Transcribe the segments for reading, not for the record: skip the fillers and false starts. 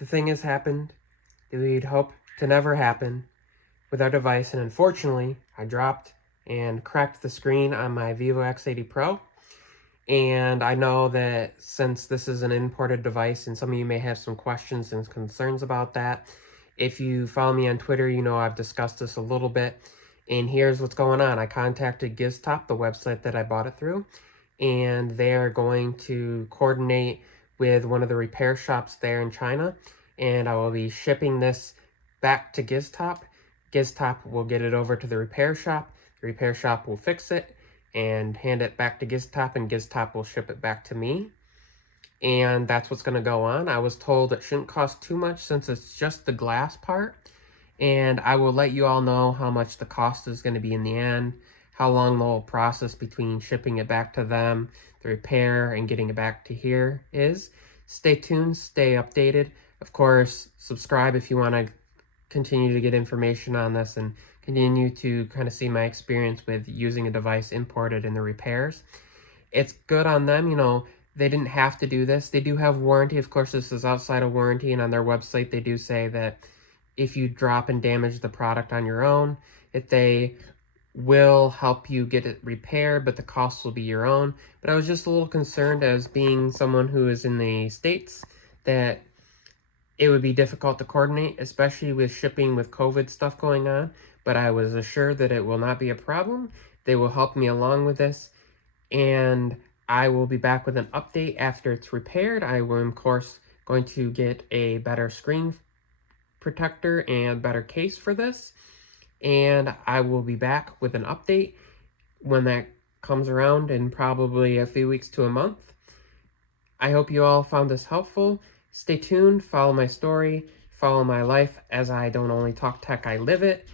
the thing has happened that we'd hope to never happen with our device, and unfortunately, I dropped and cracked the screen on my Vivo X80 Pro. And I know that since this is an imported device and some of you may have some questions and concerns about that, if you follow me on Twitter, you know I've discussed this a little bit. And here's what's going on. I contacted GizTop, the website that I bought it through, and they're going to coordinate with one of the repair shops there in China, and I will be shipping this back to GizTop. GizTop will get it over to the repair shop. The repair shop will fix it and hand it back to GizTop, and GizTop will ship it back to me. And that's what's going to go on. I was told it shouldn't cost too much since it's just the glass part. And I will let you all know how much the cost is going to be in the end, how long the whole process between shipping it back to them, the repair, and getting it back to here is. Stay tuned, stay updated. Of course, subscribe if you want to continue to get information on this and continue to kind of see my experience with using a device imported in the repairs. It's good on them, you know, they didn't have to do this. They do have warranty. Of course, this is outside of warranty, and on their website, they do say that if you drop and damage the product on your own, that they will help you get it repaired, but the cost will be your own. But I was just a little concerned, as being someone who is in the States, that it would be difficult to coordinate, especially with shipping with COVID stuff going on. But I was assured that it will not be a problem. They will help me along with this, and I will be back with an update after it's repaired. I will, of course, going to get a better screen protector and better case for this, and I will be back with an update when that comes around in probably a few weeks to a month. I hope you all found this helpful. Stay tuned, follow my story, follow my life, as I don't only talk tech, I live it.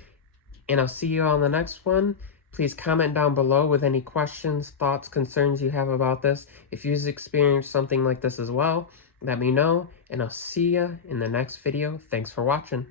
And I'll see you all in the next one. Please comment down below with any questions, thoughts, concerns you have about this. If you've experienced something like this as well, let me know, and I'll see you in the next video. Thanks for watching.